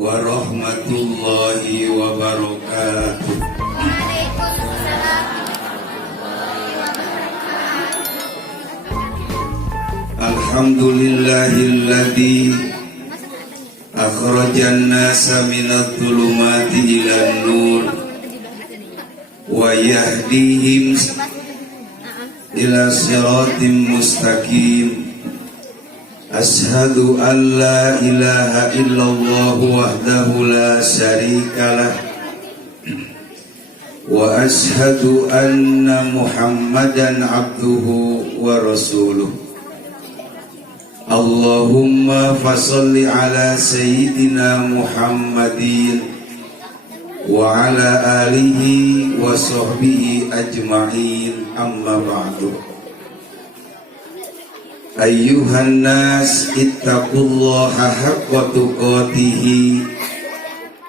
warahmatullahi wabarakatuh. Waalaikumsalam. Alhamdulillahilladzi akhrajan nasa minadh dhulumati ilan nur wa yahdihim ila siratim mustaqim. Ashhadu an la ilaha illallah wahdahu la syarikalah wa ashhadu anna Muhammadan abduhu wa rasuluh. Allahumma fasholli ala sayyidina Muhammadin wa ala alihi wa sahbihi ajma'in, amma ba'du. Ayyuhan nas ittaqullaha haqqa tuqatih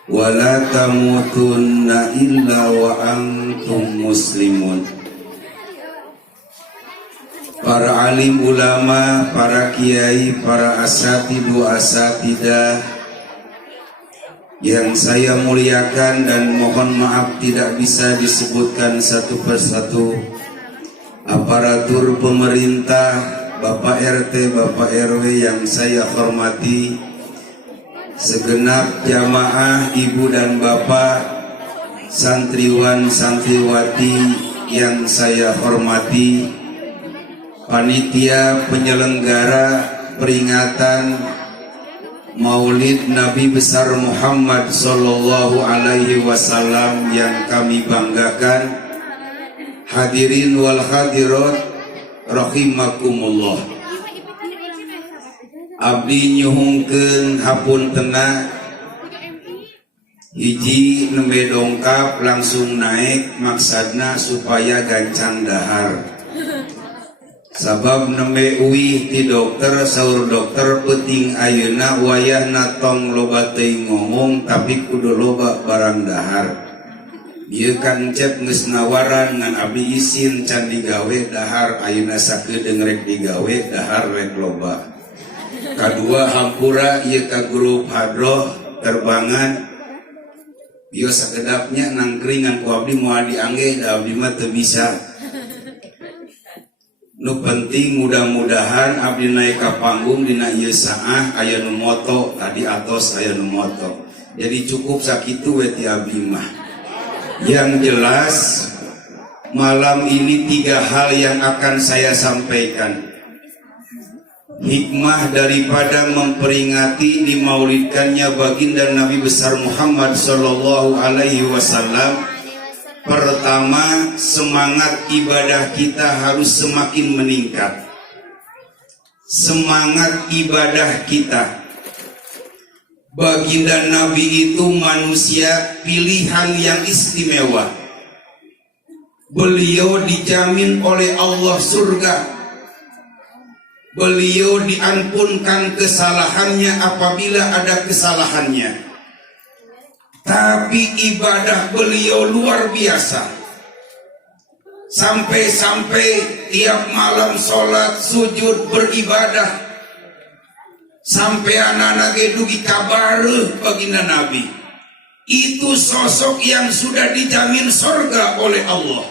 wa la tamutunna illa wa antum muslimun. Para alim ulama, para kiai, para asatidu asatidah yang saya muliakan dan mohon maaf tidak bisa disebutkan satu persatu, aparatur pemerintah, Bapak RT, Bapak RW yang saya hormati, segenap jamaah ibu dan bapak, santriwan santriwati yang saya hormati, panitia penyelenggara peringatan Maulid Nabi besar Muhammad sallallahu alaihi wasallam yang kami banggakan, hadirin wal hadirat rahimakumullah. Abdi nyuhungkeun hapuntenna hiji nembe dongkap langsung naik, maksadna supaya gancang dahar. Sabab nembe uih ti dokter, saur dokter penting ayeuna wayahna tong loba teuing ngomong tapi kudu loba barang dahar. Ieu kan cek geus nawaran ngan abdi izin can digawe dahar, ayeuna sakedeung rek digawe dahar rek loba. Kadua hampura ieu ka grup hadroh terbangan. Ieu sakedapnya nangkringan ku abdi moal dianggeh da abdi mah teu bisa. Nu penting mudah-mudahan abdi naik ka panggung dina ieu saah aya nu moto, tadi atos aya nu moto. Jadi cukup sakitu we ti abdi mah. Yang jelas malam ini 3 hal yang akan saya sampaikan. Hikmah daripada memperingati dimaulidkannya baginda Nabi besar Muhammad sallallahu alaihi wasallam. Pertama, semangat ibadah kita harus semakin meningkat. Semangat ibadah kita. Baginda Nabi itu manusia pilihan yang istimewa. Beliau dijamin oleh Allah surga. Beliau diampunkan kesalahannya apabila ada kesalahannya. Tapi ibadah beliau luar biasa. Sampai-sampai tiap malam sholat, sujud, beribadah. Sampai anak-anak dugi kabareuh baginda Nabi. Itu sosok yang sudah dijamin surga oleh Allah.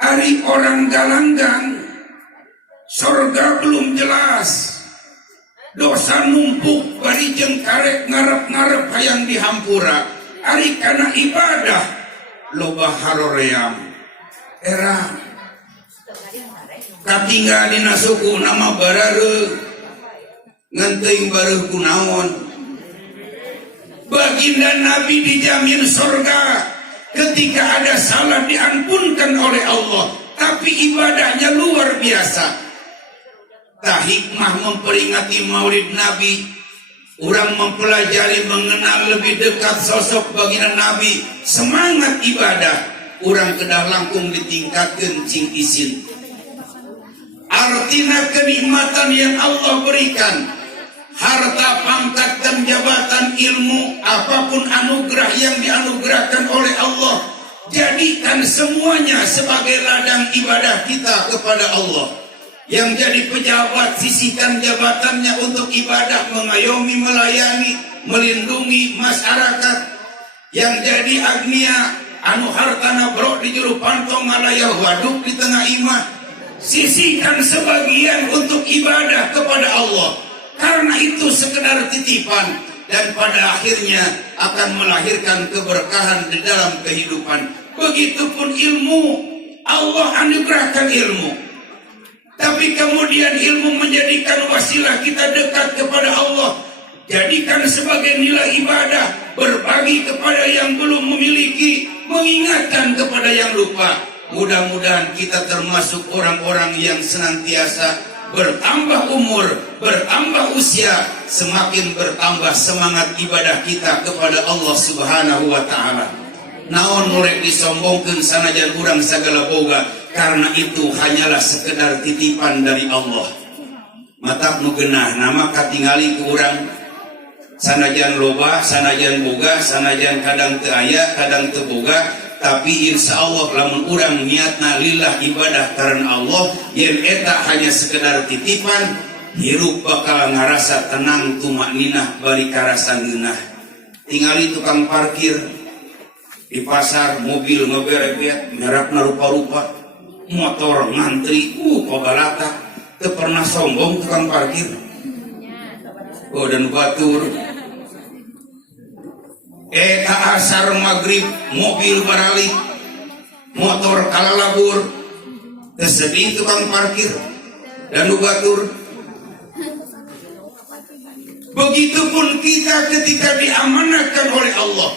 Ari orang galanggang, surga belum jelas. Dosa numpuk bari jeung karek ngarep-ngarep hayang dihampura. Ari kana ibadah loba haroream. Era katinggal dina suku nama barareuh nganteing bareuh kunaon. Baginda Nabi dijamin surga. Ketika ada salah diampunkan oleh Allah, tapi ibadahnya luar biasa. Tah hikmah memperingati Maulid Nabi, orang mempelajari mengenal lebih dekat sosok baginda Nabi, semangat ibadah, orang kedah langkung ditingkatkan cing isin. Artinya kenikmatan yang Allah berikan, harta, pangkat, dan jabatan, ilmu, apapun anugerah yang dianugerahkan oleh Allah, jadikan semuanya sebagai ladang ibadah kita kepada Allah. Yang jadi pejabat, sisihkan jabatannya untuk ibadah, mengayomi, melayani, melindungi masyarakat yang jadi agnia anu hartana bro di juru pantong ngalayah waduk di tengah imah. Sisihkan sebagian untuk ibadah kepada Allah, karena itu sekedar titipan dan pada akhirnya akan melahirkan keberkahan di dalam kehidupan. Begitupun ilmu, Allah anugerahkan ilmu, tapi kemudian ilmu menjadikan wasilah kita dekat kepada Allah. Jadikan sebagai nilai ibadah, berbagi kepada yang belum memiliki, mengingatkan kepada yang lupa. Mudah-mudahan kita termasuk orang-orang yang senantiasa bertambah umur, bertambah usia, semakin bertambah semangat ibadah kita kepada Allah Subhanahu wa Ta'ala. Naon nurek disombongkeun sanajan urang sagala boga, karena itu hanyalah sekedar titipan dari Allah. Matak nu geunah nama katingali ku urang, sanajan loba, sanajan boga, sanajan kadang teu aya, kadang teu boga. Tapi insya Allah lamun urang niatna lillah ibadah karena Allah, yang eta hanya sekedar titipan, hirup bakal ngarasa tenang tumakninah bari karasa geunah. Tingali tukang parkir di pasar, mobil ngeberebet, merakna rupa-rupa, motor ngantri, kobalata, teu pernah sombong tukang parkir. Dan batur. Eta asar maghrib mobil baralik, motor kalalabur, tersedih tukang parkir dan batur. Begitupun kita ketika diamanahkan oleh Allah.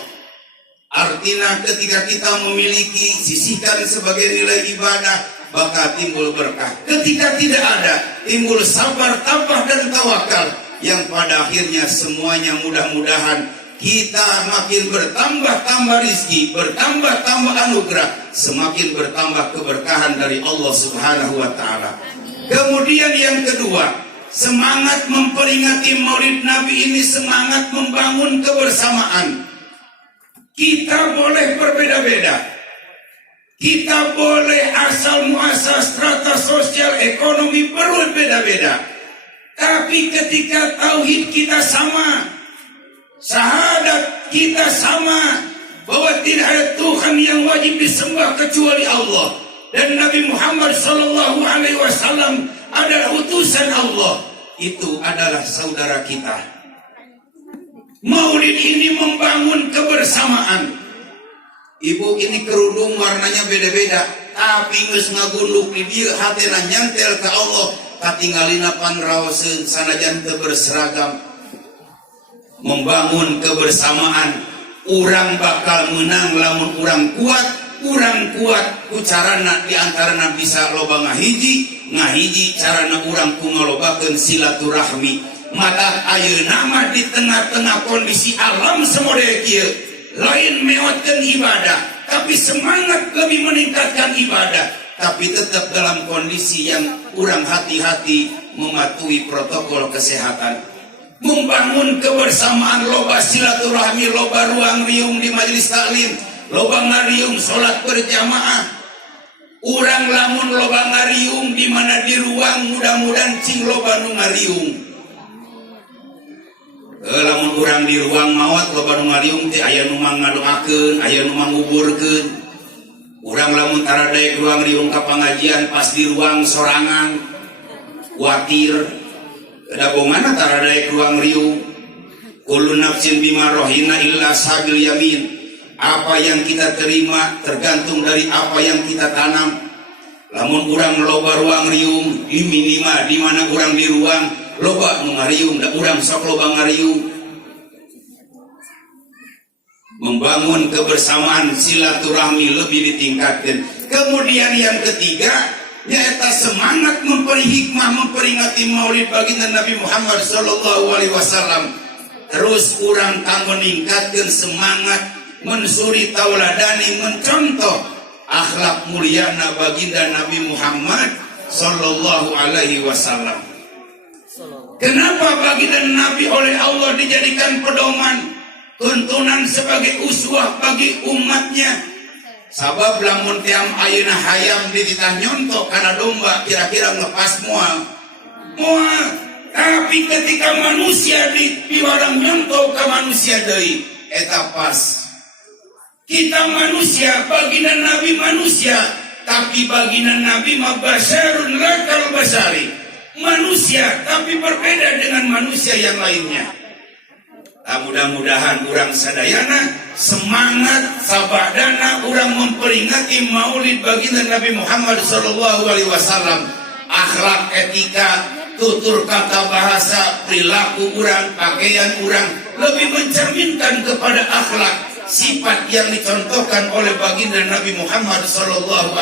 Artinya ketika kita memiliki, sisihkan sebagai nilai ibadah, bakal timbul berkah. Ketika tidak ada, timbul sabar, tabah dan tawakal, yang pada akhirnya semuanya mudah-mudahan kita makin bertambah-tambah rizki, bertambah-tambah anugerah, semakin bertambah keberkahan dari Allah Subhanahu wa Ta'ala. Kemudian yang kedua, semangat memperingati Maulid Nabi ini semangat membangun kebersamaan. Kita boleh berbeda-beda, kita boleh asal muasal strata sosial ekonomi berbeda-beda, tapi ketika tauhid kita sama, syahadat kita sama, bahwa tidak ada Tuhan yang wajib disembah kecuali Allah, dan Nabi Muhammad SAW adalah utusan Allah, itu adalah saudara kita. Maulid ini membangun kebersamaan. Ibu ini kerudung warnanya beda-beda, tapi geus ngagunduk di dieu hatena nyantel ka Allah, katinggalina panraoseun sanajan teu berseragam. Membangun kebersamaan, urang bakal menang lamun urang kuat ku carana diantarana bisa loba ngahiji carana urang ku ngalobakeun silaturahmi. Mata ayeuna mah di tengah-tengah kondisi alam semodel kieu, lain meotkeun ibadah, tapi semangat lebih meningkatkan ibadah, tapi tetap dalam kondisi yang urang hati-hati mematuhi protokol kesehatan. Membangun kebersamaan, loba silaturahmi, loba ruang riung di majelis taklim, loba ngariung sholat berjamaah. Urang lamun loba ngariung di mana di ruang, mudah-mudahan cing loba nu ngariung. Lamun urang di ruang maot loba nu ngariung teh aya nu ngadoakeun, aya nu nguburkeun. Urang lamun tara daek ruang riung ka pangajian pas di ruang sorangan, kuatir. Ada bongana tara daek ruang riung. Kullu nafsin bima rohina illa sabil yamin. Apa yang kita terima tergantung dari apa yang kita tanam. Lamun urang loba ruang riung, di minima di mana urang di ruang loba nu ngariung, da urang sok loba ngariung. Membangun kebersamaan, silaturahmi lebih ditingkatkan. Kemudian yang ketiga, yaitu semangat memberi hikmah, memperingati Maulid baginda Nabi Muhammad SAW. Terus urang kanggo ningkatkeun semangat, mensuri tauladani, mencontoh akhlak mulyana baginda Nabi Muhammad SAW. Kenapa baginda Nabi oleh Allah dijadikan pedoman, tuntunan sebagai uswah bagi umatnya? Sabab lamun tiam ayeuna hayam dititah nyontok karena domba kira-kira ngelepas mual. Tapi ketika manusia diwarang nyontoh ke manusia deui eta pas. Kita manusia, baginda Nabi manusia, tapi baginda Nabi mah basyarun lakal basyari. Manusia tapi berbeda dengan manusia yang lainnya. Mudah-mudahan orang sadayana semangat sabadana orang memperingati Maulid baginda Nabi Muhammad SAW. Akhlak, etika, tutur kata bahasa, perilaku orang, pakaian orang lebih mencerminkan kepada akhlak sifat yang dicontohkan oleh baginda Nabi Muhammad SAW.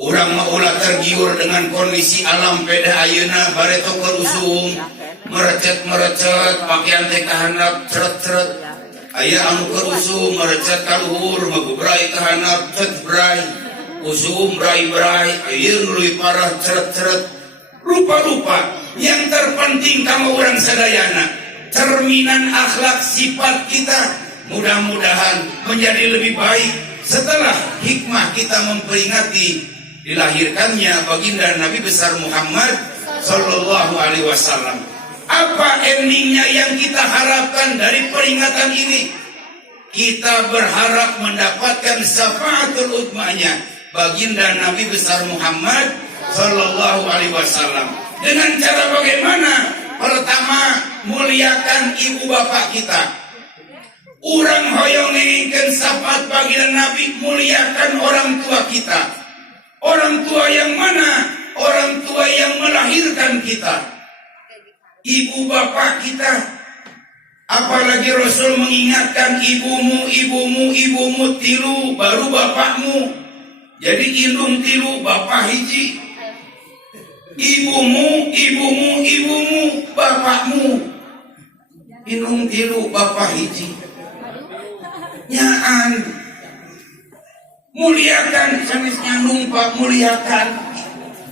Orang maulah tergiur dengan kondisi alam peda ayeuna bareto kerusung merecet pakaian teh kahandap ceret aya anu kerusung merecet ka luhur magubrai kahandap ceret usum brai aya leuwih parah ceret rupa-rupa. Yang terpenting kamu orang sadayana cerminan akhlak sifat kita mudah-mudahan menjadi lebih baik setelah hikmah kita memperingati dilahirkannya baginda Nabi besar Muhammad Sallallahu Alaihi Wasallam. Apa endingnya yang kita harapkan dari peringatan ini? Kita berharap mendapatkan syafaatul utmanya baginda Nabi besar Muhammad Sallallahu Alaihi Wasallam. Dengan cara bagaimana? Pertama, muliakan ibu bapak kita. Urang hoyong ningkeun syafaat baginda Nabi, muliakan orang tua kita. Orang tua yang mana? Orang tua yang melahirkan kita. Ibu bapak kita. Apalagi Rasul mengingatkan ibumu tilu baru bapakmu. Jadi indung tilu bapak hiji. Ibumu bapakmu. Indung tilu bapak hiji. Nyaan muliakan sanesnya numpak muliakan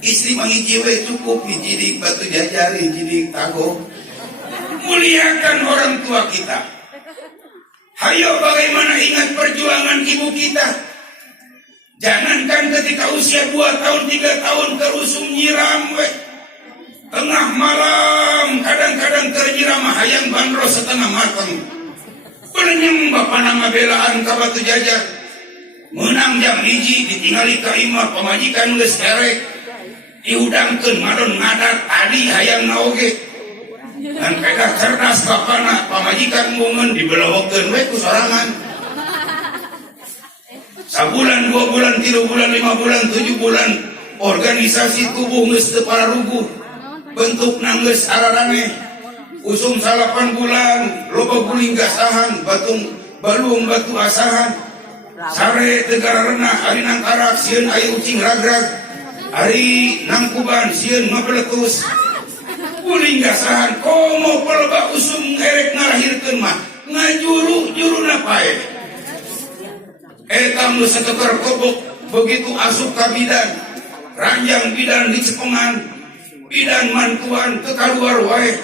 istri mangiji we cukup hijidik batu jajari hijidik tago. Muliakan orang tua kita. Hayo bagaimana ingat perjuangan ibu kita. Jangankan ketika usia 2 tahun 3 tahun kerusung nyiram we. Tengah malam kadang-kadang ternyiram hayang bandro setengah matang. Berenyem bapak nama belaan ka batu jajar. Menang jam hiji ditinggali ka imah pamajikan geus derek. Diudangkeun madon ngadat tadi hayang naoge. Dan pedah cerdas bapana pamajikan mungeun dibelowokkeun we ku sorangan. Sabulan, 2 bulan, 3 bulan, 5 bulan, 7 bulan organisasi tubuh geus teu pararuguh. Bentukna geus araraneh. Usum 8 bulan, loba guling gasahan, balung batu asahan. Sare tegara renah, hari nangkarak, sieun aya ucing ragrag. Hari nangkuban, sieun mabeletus. Guling gasahan, komo pelba usum erek ngalahirkeun mah. Ngajuru napae. Eta nu sateker kobok, begitu asup ka bidan. Ranjang bidan dicepengan. Bidan mantuan teu kaluar wae.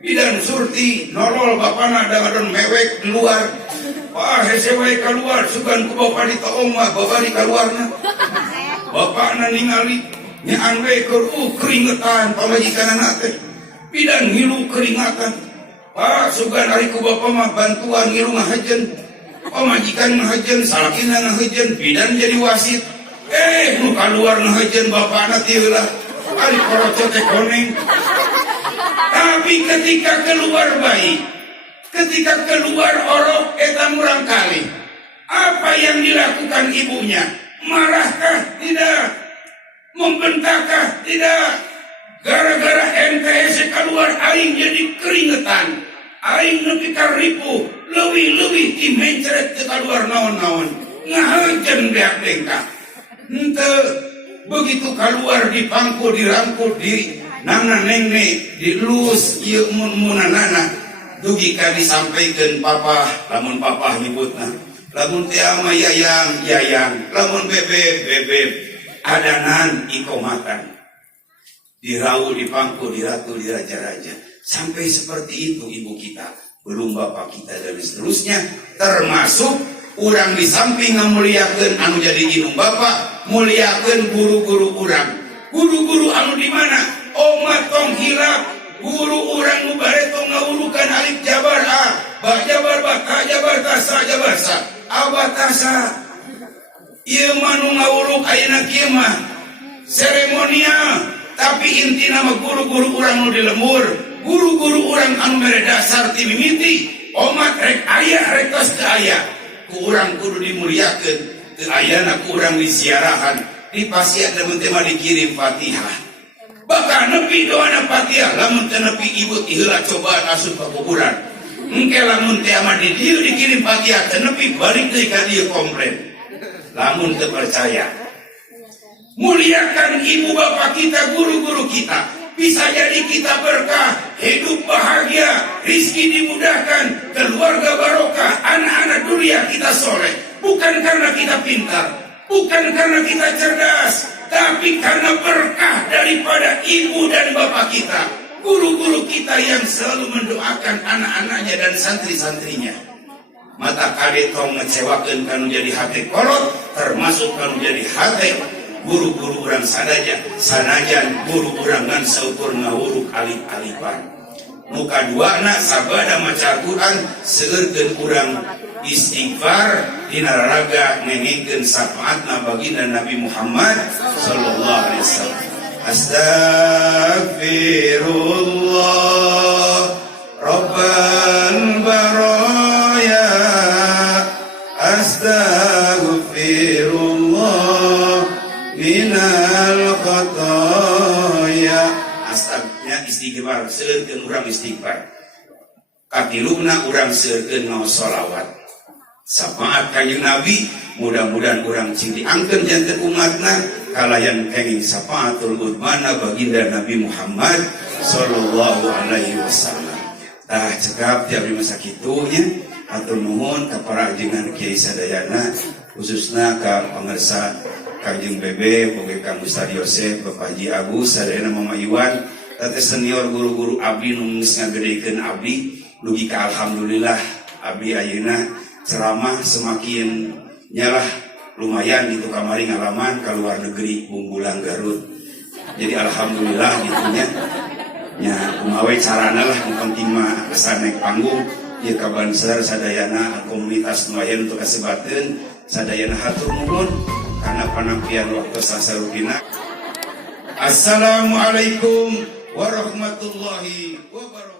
Bidan surti nolol bapana dangadon mewek di luar. Wah hese wae keluar sugan ku bapa di toong mah babari keluarna. Bapana ningali nyaan we keur keringetan pamajikanana teh. Bidan ngilu keringatan. Wah sugan ari ku bapa mah bantuan ngilu ngahajeun. Pamajikan ngahajeun salakina ngahajeun bidan jadi wasit. Nu keluar ngahajeun bapana teh heula. Ari korocot teh koneng. Tapi ketika keluar bayi, ketika keluar orok eta murang kali, apa yang dilakukan ibunya? Marahkah? Tidak. Membentakkah? Tidak. Gara-gara MTS keluar aing jadi keringetan, aing nepi ka ripuh, leuwih-leuwih ti mencret teu kaluar naon-naon. Ngahajeun beak dengkah. Henteu begitu keluar dipangku dirangkul di nana nengne dilus ieu munanana dugi ka disampaikeun papa lamun papa nyebutna lamun teh ama yayang lamun bebeb adanan ikomatan dirau dipangku diratu diraja-raja sampai seperti itu ibu kita belum bapak kita dan seterusnya termasuk urang di samping ngamuliakeun anu jadi indung bapak muliakeun guru-guru urang guru-guru anu di mana Omat tong hilap guru urang nu bare tong ngawurukan alif jabar a ba jabar ba ka jabar ta sa jabar sa abatasa ieu mah nu ngawuruk ayeuna kieu mah seremonial tapi intina mah guru-guru urang nu di lembur guru-guru urang anu mere dasar ti mimiti omat rek aya rek tos teu aya ku urang kudu dimuliakeun teu ayana ku urang disiarahan di pasien teh mah dikirim Fatihah bakal nepi doana Fatihah lamun teu nepi ibu iheula cobaan asup ka kuburan engke lamun teh mah di dieu dikirim Fatihah teu nepi balik deui ka dieu komplain lamun teu percaya muliakan ibu bapak kita guru-guru kita bisa jadi kita berkah hidup bahagia rizki dimudahkan keluarga barokah anak-anak dunia kita soleh bukan karena kita pintar bukan karena kita cerdas tapi karena berkah daripada ibu dan bapak kita, guru-guru kita yang selalu mendoakan anak-anaknya dan santri-santrinya. Mata kade tong ngecewakeun kanu jadi hate kolot, termasuk kanu jadi hate guru-guru urang sanajan guru urang ngan saukur ngawuruk alif-alifan. Muka duana sabada maca Al-Quran seueurkeun urang istighfar dina raraga ngengengkeun syafaatna baginda Nabi Muhammad sallallahu alaihi wasallam. Astaghfirullah Rabbal baraya Astaghfirullah minal khataya. Astagnya istighfar seueurkeun urang istighfar. Katiluna urang seueurkeun ngaos sholawat. Syafaat kanjeng Nabi mudah-mudahan urang cing diangkeun janten umatna kalayan kenging syafaatul udzmana baginda Nabi Muhammad sallallahu alaihi wasallam. Tah cekap ti abdi masa kitu nya atur nuhun ka para ajengan kiai sadayana khususna ka pangarsa Kanjeng Bebe boge Kang Ustaz Yosef Bapak Haji Agus sadayana Mama Iwan teh senior guru-guru abdi nu geus ngagedekeun abdi dugi ka alhamdulillah abdi ayeuna ceramah semakin nyalah lumayan gitu kamari ngalaman ke luar negeri Bunggulang Garut jadi alhamdulillah gitunya nya kumawe carana lah nu penting mah asa naik panggung ieu ka Banser sadayana komunitas nu aya untuk kasebatkeun sadayana hatur nuhun kana panampian waktu sasarugina. Assalamualaikum warahmatullahi wabarakatuh.